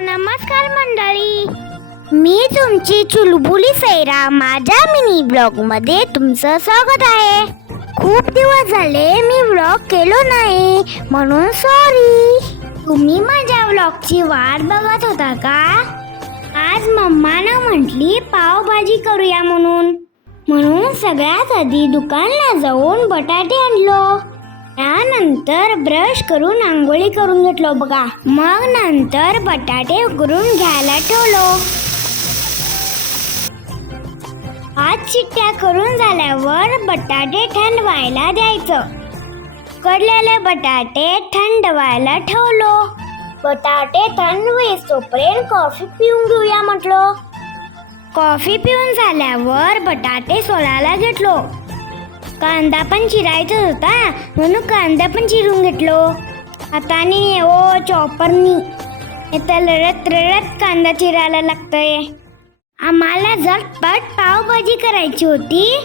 नमस्कार मंडळी. मी तुमची चुलबुली सैरा माझ्या मिनी ब्लॉग मध्ये तुमचं स्वागत आहे. खूप दिवस झाले मी ब्लॉग केलो नाही म्हणून सॉरी. तुम्ही माझ्या ब्लॉगची वाट बघत होता का? आज मम्मानं म्हटली पावभाजी करूया म्हणून सगळ्यात आधी दुकानला जाऊन बटाटे आणलो. त्यानंतर ब्रश करून आंघोळी करून घेतलो बघा. मग नंतर बटाटे उकळून घ्यायला ठेवलो. 5 शिट्ट्या करून झाल्यावर बटाटे थंड व्हायला द्यायचं. उकडलेले बटाटे थंड व्हायला ठेवलो. बटाटे थंड होईस्तोपर्यंत कॉफी पिऊन घेऊया म्हटलो. कॉफी पिऊन झाल्यावर बटाटे सोलायला घेतलो. कांदा पण चिरायचा होता म्हणून कांदा पण चिरून घेतलो. हाताने चॉपरनी रडत कांदा चिरायला लागतंय. आम्हाला झटपट पावभाजी करायची होती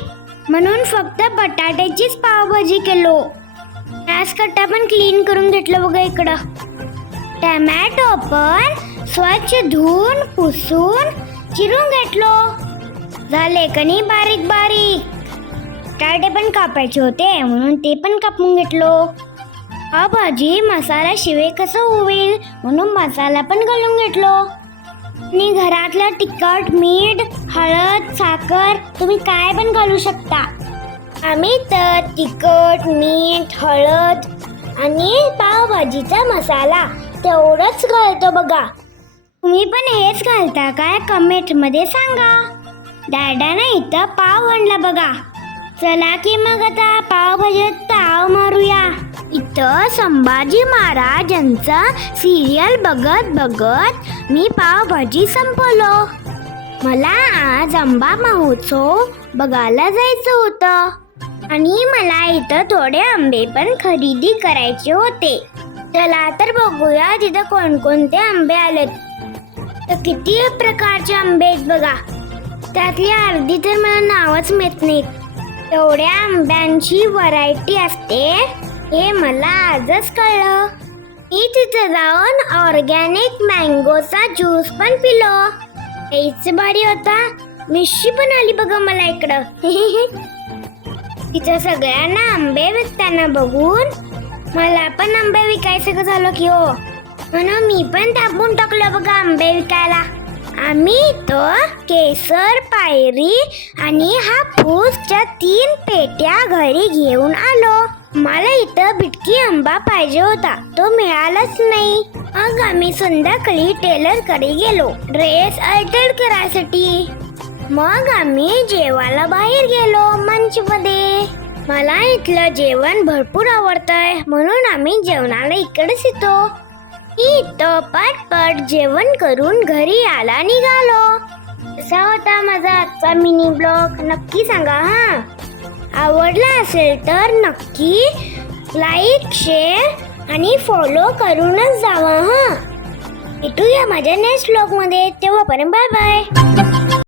म्हणून फक्त बटाट्याचीच पावभाजी केलो. गॅस कट्टा पण क्लीन करून घेतलं बघा. इकडं टमॅटो पण स्वच्छ धुवून पुसून चिरून घेतलो. झाले कणी बारीक बारीक. बटाटे पण कापायचे होते म्हणून ते पण कापून घेतलो. पावभाजी मसाला शिवाय कसं होईल म्हणून मसाला पण घालून घेतलो. आणि घरातलं तिखट, मीठ, हळद, साखर तुम्ही काय पण घालू शकता. आम्ही तर तिखट, मीठ, हळद आणि पावभाजीचा मसाला तेवढंच घालतो बघा. तुम्ही पण हेच घालता काय? कमेंट मध्ये सांगा. डॅडाने इथं पाव आणला बघा. चला की मग आता पावभाजीत ताव मारूया. इथं संभाजी महाराज यांचा सिरियल बघत बघत मी पावभाजी संपवलो. मला आज आंबा महोत्सव बघायला जायचं होतं आणि मला इथं थोडे आंबे पण खरेदी करायचे होते. चला तर बघूया तिथं कोणकोणते आंबे आलेत. तर किती प्रकारचे आंबे आहेत बघा. त्यातली अर्धी तर मला नावच माहित नाहीत. एवढ्या आंब्यांची व्हरायटी असते हे मला आजच कळलं. मी तिथं जाऊन ऑर्गॅनिक मँगोचा ज्यूस पण पिलो. हेच भारी होता. मिशी पण आली बघा मला इकडं. तिथं सगळ्यांना आंबे विकताना बघून मला पण आंबे विकायचं झालं की हो, म्हणून मी पण टाकून टाकलं बघा आंबे विकायला. आम्ही इथं केसर, पायरी आणि हापूसच्या 3 पेट्या घरी घेऊन आलो. मला इथं बिटकी आंबा पाहिजे होता, तो मिळालाच नाही. मग आम्ही संध्याकाळी टेलर कडे गेलो ड्रेस अल्टर करायसाठी. मग आम्ही जेवायला बाहेर गेलो मंच मध्ये. मला इथलं जेवण भरपूर आवडतंय म्हणून आम्ही जेवणाला इकडेच येतो. इथं पटपट जेवण करून घरी यायला निघालो. कसा होता माझा आजचा मिनी ब्लॉग नक्की सांगा हा. आवडला असेल तर नक्की लाईक, शेअर आणि फॉलो करूनच जावा हा. भेटूया माझ्या नेक्स्ट ब्लॉग मध्ये. तेव्हापर्यंत बाय बाय.